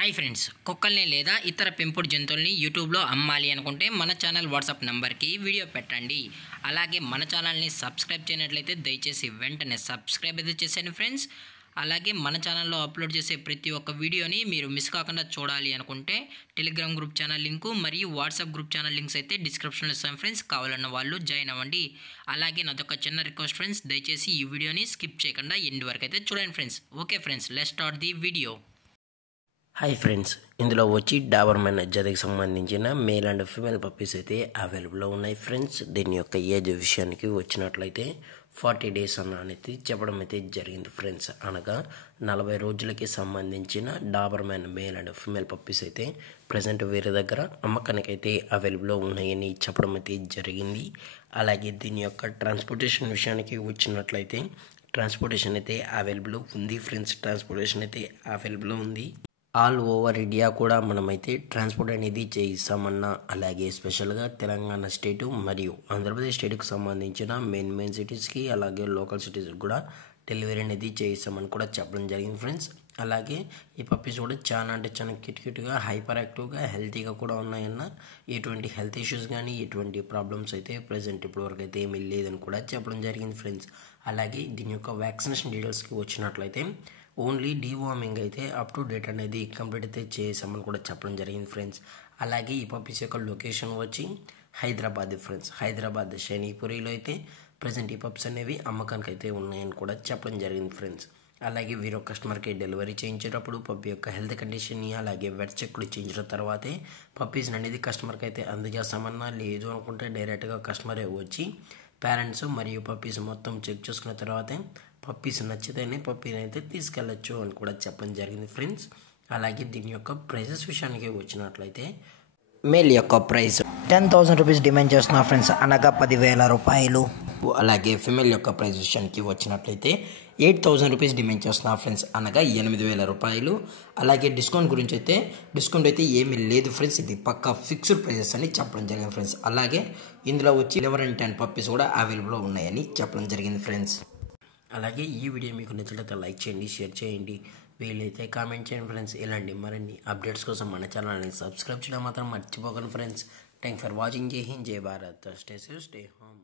Hi friends, కుక్కల్ని లేదా ఇతర పెంపుడు జంతువుల్ని యూట్యూబ్లో అమ్మాలి అనుకుంటే మన ఛానల్ వాట్సాప్ నెంబర్కి వీడియో పెట్టండి. అలాగే మన ఛానల్ని సబ్స్క్రైబ్ చేయనట్లయితే దయచేసి వెంటనే సబ్స్క్రైబ్ అయితే చేసేయండి ఫ్రెండ్స్. అలాగే మన ఛానల్లో అప్లోడ్ చేసే ప్రతి ఒక్క వీడియోని మీరు మిస్ కాకుండా చూడాలి అనుకుంటే టెలిగ్రామ్ గ్రూప్ ఛానల్ లింకు మరియు వాట్సాప్ గ్రూప్ ఛానల్ లింక్స్ అయితే డిస్క్రిప్షన్లో ఇస్తాను ఫ్రెండ్స్. కావాలన్న వాళ్ళు జాయిన్ అవ్వండి. అలాగే నాదొక చిన్న రిక్వెస్ట్ ఫ్రెండ్స్, దయచేసి ఈ వీడియోని స్కిప్ చేయకుండా ఎండ్ వరకు అయితే చూడండి friends. Okay friends, let's start the video. Hi friends, ఇందులో వచ్చి డాబర్మెన్ జాతికి సంబంధించిన మేల్ అండ్ ఫీమేల్ పప్పీస్ అయితే అవైలబుల్లో ఉన్నాయి ఫ్రెండ్స్. దీని యొక్క ఏజ్ విషయానికి వచ్చినట్లయితే 40 days అనేది చెప్పడం అయితే జరిగింది ఫ్రెండ్స్. అనగా 40 రోజులకి సంబంధించిన Doberman male and female puppies అయితే ప్రజెంట్ వేరే దగ్గర అమ్మకానికి అయితే అవైలబుల్లో ఉన్నాయని చెప్పడం అయితే జరిగింది. అలాగే దీని యొక్క ట్రాన్స్పోర్టేషన్ విషయానికి వచ్చినట్లయితే ట్రాన్స్పోర్టేషన్ అయితే అవైలబుల్ ఉంది ఫ్రెండ్స్. ట్రాన్స్పోర్టేషన్ అయితే అవైలబుల్ ఉంది. ఆల్ ఓవర్ ఇండియా కూడా మనమైతే ట్రాన్స్పోర్ట్ అనేది చేయిస్తామన్నా, అలాగే స్పెషల్గా తెలంగాణ స్టేటు మరియు ఆంధ్రప్రదేశ్ స్టేట్కి సంబంధించిన మెయిన్ సిటీస్కి అలాగే లోకల్ సిటీస్కి కూడా డెలివరీ అనేది చేయిస్తామని కూడా చెప్పడం జరిగింది ఫ్రెండ్స్. అలాగే ఈ పప్పీస్ కూడా చాలా అంటే చాలా క్యూట్గా హైపర్ యాక్టివ్గా హెల్తీగా కూడా ఉన్నాయన్న, ఎటువంటి హెల్త్ ఇష్యూస్ కానీ ఎటువంటి ప్రాబ్లమ్స్ అయితే ప్రజెంట్ ఇప్పటివరకు అయితే ఏమీ లేదని కూడా చెప్పడం జరిగింది ఫ్రెండ్స్. అలాగే దీని యొక్క వ్యాక్సినేషన్ డీటెయిల్స్కి వచ్చినట్లయితే ఓన్లీ డీవార్మింగ్ అయితే అప్ టు డేట్ అనేది కంప్లీట్ అయితే చేసామని కూడా చెప్పడం జరిగింది ఫ్రెండ్స్. అలాగే ఈ పప్పీస్ యొక్క లొకేషన్ వచ్చి హైదరాబాద్ ఫ్రెండ్స్. హైదరాబాద్ శనిపురిలో అయితే ప్రజెంట్ ఈ పప్స్ అనేవి అమ్మకానికి అయితే ఉన్నాయని కూడా చెప్పడం జరిగింది ఫ్రెండ్స్. అలాగే వీరు కస్టమర్కి డెలివరీ చేయించేటప్పుడు పప్పి యొక్క హెల్త్ కండిషన్ని అలాగే వెట్ చెక్లు చేయించిన తర్వాతే పప్పీస్ అనేది కస్టమర్కి అయితే అందజేస్తామన్నా, లేదు అనుకుంటే డైరెక్ట్గా కస్టమరే వచ్చి పేరెంట్స్ మరియు పప్పీస్ మొత్తం చెక్ చేసుకున్న తర్వాతే పప్పీస్ నచ్చితేనే పప్పీని అయితే తీసుకెళ్ళచ్చు అని కూడా చెప్పడం జరిగింది ఫ్రెండ్స్. అలాగే దీని యొక్క ప్రైజెస్ విషయానికి వచ్చినట్లయితే మేల్ యొక్క ప్రైస్ 10,000 రూపీస్ డిమాండ్ చేస్తున్నా ఫ్రెండ్స్, అనగా 10,000 రూపాయలు. అలాగే ఫిమేల్ యొక్క ప్రైస్ విషయానికి వచ్చినట్లయితే 8,000 రూపీస్ డిమాండ్ చేస్తున్నా ఫ్రెండ్స్, అనగా 8,000 రూపాయలు. అలాగే డిస్కౌంట్ గురించి అయితే డిస్కౌంట్ అయితే ఏమీ లేదు ఫ్రెండ్స్. ఇది పక్కా ఫిక్స్డ్ ప్రైజెస్ అని చెప్పడం జరిగింది ఫ్రెండ్స్. అలాగే ఇందులో వచ్చి 11 and 10 పప్పీస్ కూడా అవైలబుల్లో ఉన్నాయని చెప్పడం జరిగింది ఫ్రెండ్స్. అలాగే ఈ వీడియో మీకు నచ్చినట్లయితే లైక్ చేయండి, షేర్ చేయండి, వీలైతే కామెంట్ చేయండి ఫ్రెండ్స్. ఇలాంటి మరిన్ని అప్డేట్స్ కోసం మన ఛానల్ని సబ్స్క్రైబ్ చేయడం మాత్రం మర్చిపోకండి ఫ్రెండ్స్. Thanks for watching. జై హింద్, జై Bharat, stay safe, stay home.